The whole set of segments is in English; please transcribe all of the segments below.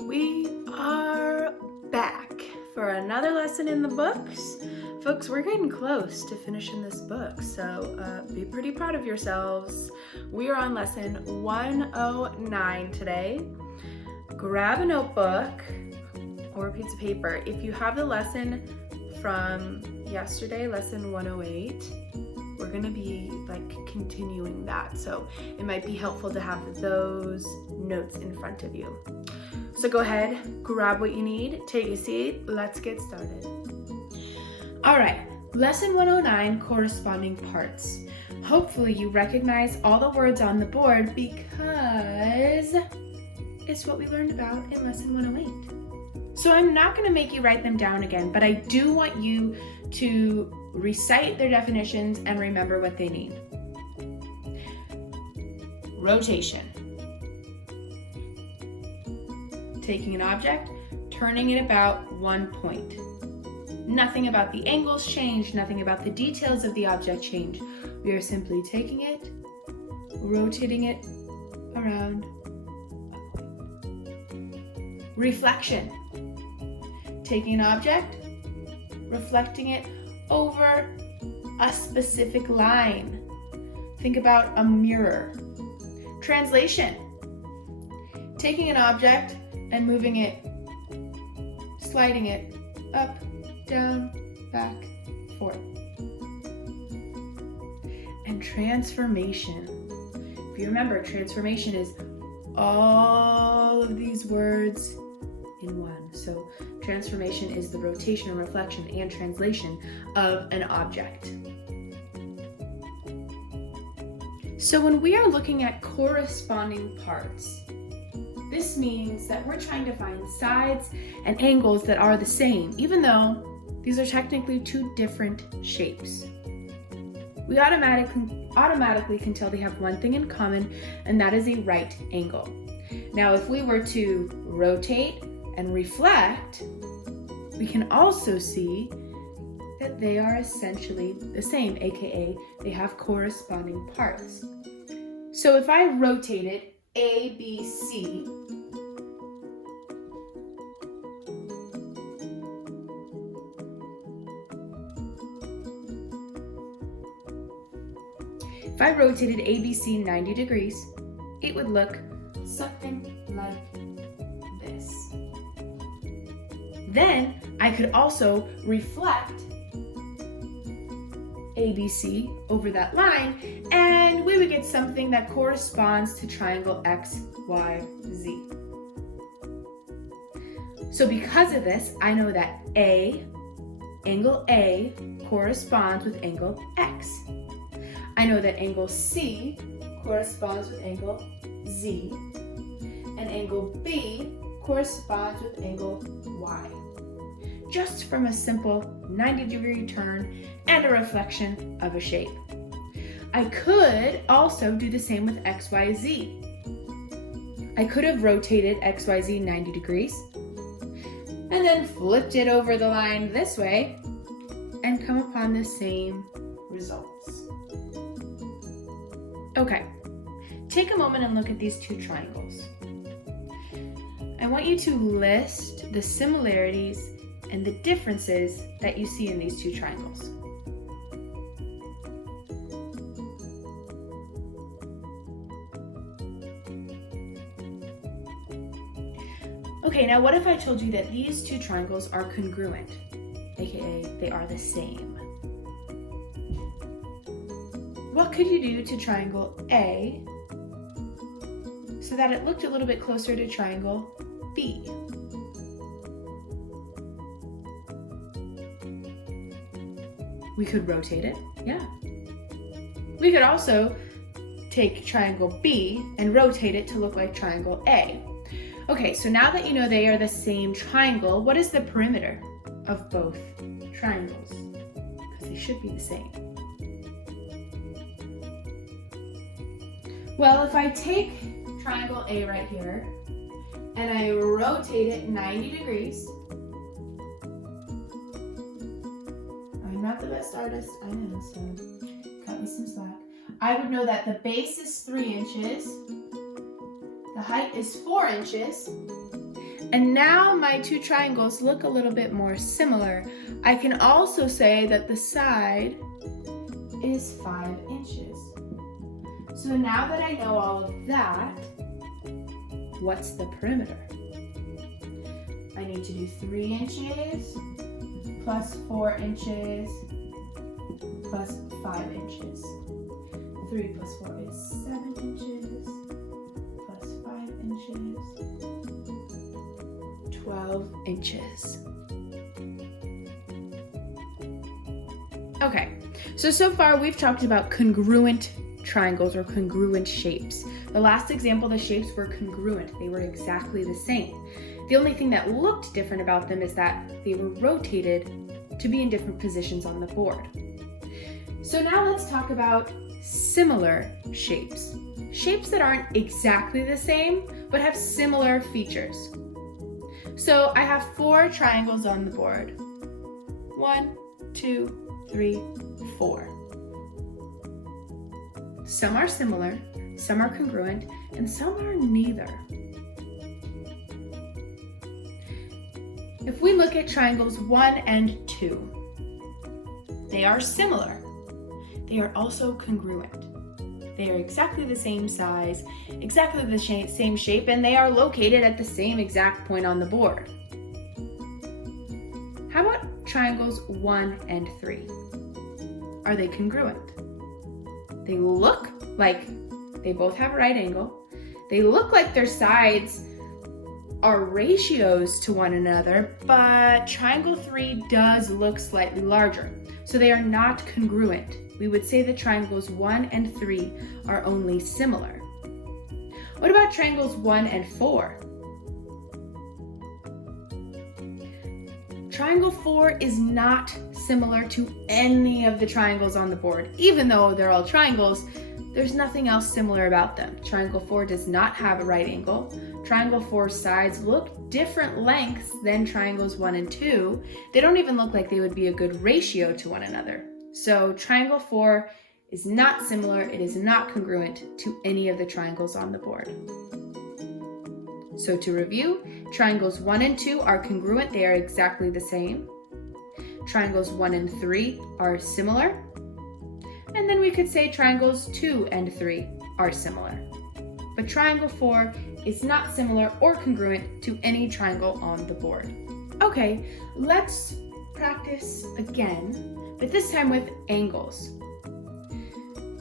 We are back for another lesson in the books. Folks, we're getting close to finishing this book, so be pretty proud of yourselves. We are on lesson 109 today. Grab a notebook or a piece of paper. If you have the lesson from yesterday, lesson 108, we're gonna be continuing that. So it might be helpful to have those notes in front of you. So go ahead, grab what you need, take a seat, let's get started. All right, lesson 109, corresponding parts. Hopefully you recognize all the words on the board because it's what we learned about in lesson 108. So I'm not gonna make you write them down again, but I do want you to recite their definitions and remember what they mean. Rotation. Taking an object, turning it about 1 point. Nothing about the angles change, nothing about the details of the object change. We are simply taking it, rotating it around a point. Reflection. Taking an object, reflecting it over a specific line. Think about a mirror. Translation. Taking an object and moving it, sliding it up, down, back, forth. And transformation. If you remember, transformation is all of these words in one. So transformation is the rotation and reflection and translation of an object. So when we are looking at corresponding parts, this means that we're trying to find sides and angles that are the same, even though these are technically two different shapes. We automatically can tell they have one thing in common, and that is a right angle. Now, if we were to rotate and reflect, we can also see that they are essentially the same, aka they have corresponding parts. So if I rotated ABC, if I rotated ABC 90 degrees, it would look something like this. Then I could also reflect ABC over that line, and we would get something that corresponds to triangle XYZ. So because of this, I know that angle A corresponds with angle X. I know that angle C corresponds with angle Z, and angle B corresponds with angle Y. Just from a simple 90-degree turn and a reflection of a shape. I could also do the same with XYZ. I could have rotated XYZ 90 degrees and then flipped it over the line this way and come upon the same results. Okay, take a moment and look at these two triangles. I want you to list the similarities and the differences that you see in these two triangles. Okay, now what if I told you that these two triangles are congruent, aka they are the same? What could you do to triangle A so that it looked a little bit closer to triangle B? We could rotate it, yeah. We could also take triangle B and rotate it to look like triangle A. Okay, so now that you know they are the same triangle, what is the perimeter of both triangles? Because they should be the same. Well, if I take triangle A right here and I rotate it 90 degrees, I'm not the best artist, I know, so cut me some slack. I would know that the base is 3 inches, the height is 4 inches, And now my two triangles look a little bit more similar. I can also say that the side is 5 inches. So now that I know all of that, what's the perimeter? I need to do 3 inches plus 4 inches plus 5 inches. 3 plus 4 is 7 inches plus 5 inches, 12 inches. Okay, so far we've talked about congruent triangles or congruent shapes. The last example, the shapes were congruent. They were exactly the same. The only thing that looked different about them is that they were rotated to be in different positions on the board. So now let's talk about similar shapes. Shapes that aren't exactly the same, but have similar features. So I have 4 triangles on the board. 1, 2, 3, 4. Some are similar, some are congruent, and some are neither. If we look at triangles 1 and 2, they are similar. They are also congruent. They are exactly the same size, exactly the same shape, and they are located at the same exact point on the board. How about triangles 1 and 3? Are they congruent? They look like they both have a right angle. They look like their sides are ratios to one another, but triangle 3 does look slightly larger. So they are not congruent. We would say that triangles 1 and 3 are only similar. What about triangles 1 and 4? Triangle 4 is not similar to any of the triangles on the board. Even though they're all triangles, there's nothing else similar about them. Triangle 4 does not have a right angle. Triangle 4's sides look different lengths than triangles 1 and 2. They don't even look like they would be a good ratio to one another. So triangle 4 is not similar. It is not congruent to any of the triangles on the board. So to review, triangles 1 and 2 are congruent. They are exactly the same. Triangles 1 and 3 are similar. And then we could say triangles 2 and 3 are similar. But triangle 4 is not similar or congruent to any triangle on the board. Okay, let's practice again, but this time with angles.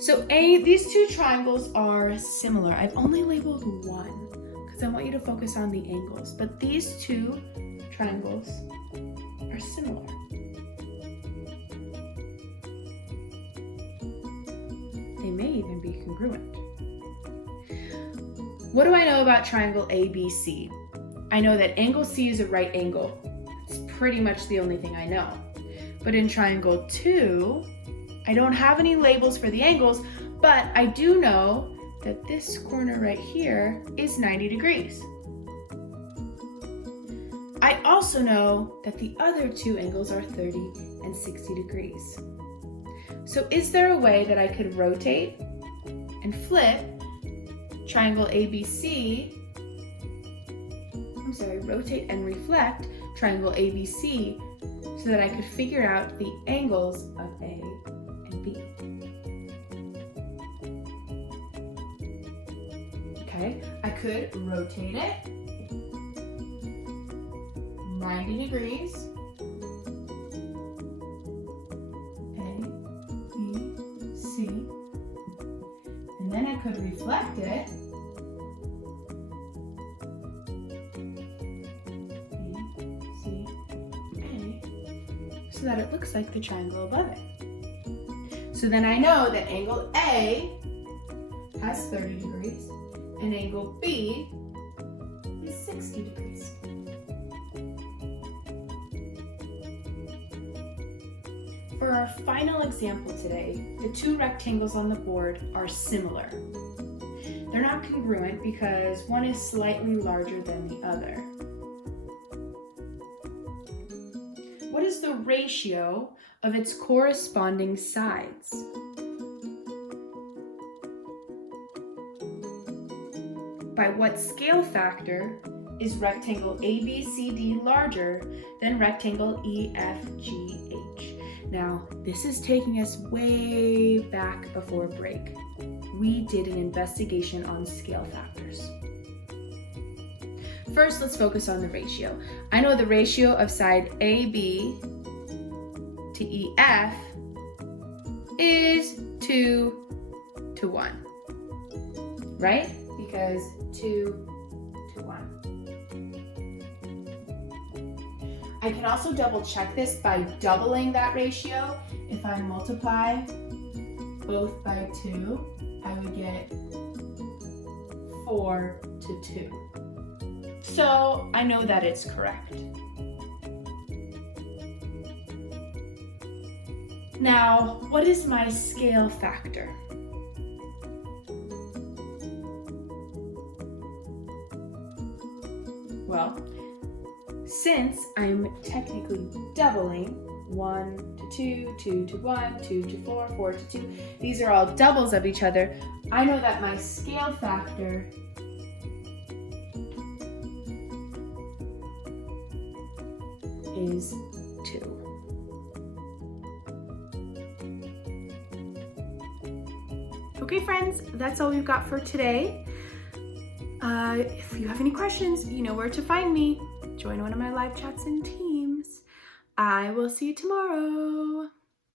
So these two triangles are similar. I've only labeled one because I want you to focus on the angles, but these two triangles are similar. They may even be congruent. What do I know about triangle ABC? I know that angle C is a right angle. It's pretty much the only thing I know. But in triangle 2, I don't have any labels for the angles, but I do know that this corner right here is 90 degrees. I also know that the other two angles are 30 and 60 degrees. So is there a way that I could rotate and flip triangle ABC, rotate and reflect triangle ABC so that I could figure out the angles of A and B? Okay, I could rotate it 90 degrees. And then I could reflect it B, C, A, so that it looks like the triangle above it. So then I know that angle A has 30 degrees and angle B is 60 degrees. For our final example today, the two rectangles on the board are similar. They're not congruent because one is slightly larger than the other. What is the ratio of its corresponding sides? By what scale factor is rectangle ABCD larger than rectangle EFGH? Now, this is taking us way back before break. We did an investigation on scale factors. First, let's focus on the ratio. I know the ratio of side AB to EF is 2 to 1, right? Because 2 to 1. I can also double check this by doubling that ratio. If I multiply both by 2, I would get 4 to 2. So I know that it's correct. Now, what is my scale factor? Well, since I'm technically doubling 1 to 2, 2 to 1, 2 to 4, 4 to 2, these are all doubles of each other, I know that my scale factor is 2. Okay, friends, that's all we've got for today. If you have any questions, you know where to find me. Join one of my live chats and teams. I will see you tomorrow.